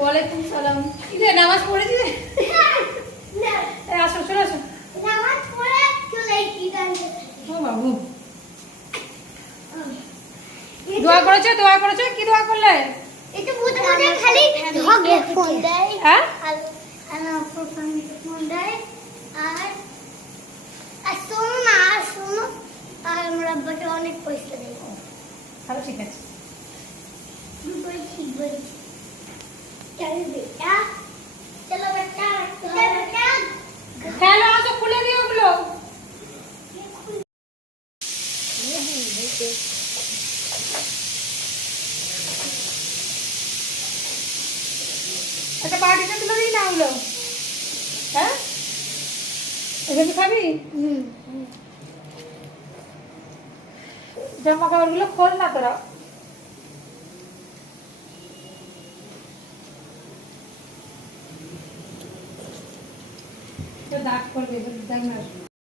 ওয়ালাইকুম সালাম। ইরে নামাজ পড়েছি রে? আসো চলে আসো। নামাজ পড়ে চলে কি গান ও বাবু, দোয়া করেছো? দোয়া করেছো? কি দোয়া করলে? এটা বুঝতে বুঝতে খালি ঢগে ফোন দেয়। হ্যাঁ, আর ফোন দেয়। আর শোনো না, আর শোনো, আর আমরা আব্বাকে অনেক পয়সা দেয়। তাহলে ঠিক আছে। বলছি চলো বেটা, চলো বেটা, চলো বেটা। খেলো, আসো খুলে দিও ওগুলো। একটা বাটিতে তুলে দিই না ওগুলো। হ্যাঁ, এখানে খাবি? জামা কাপড়গুলো খোল না তোরা। দাগ করবে, দেখ না।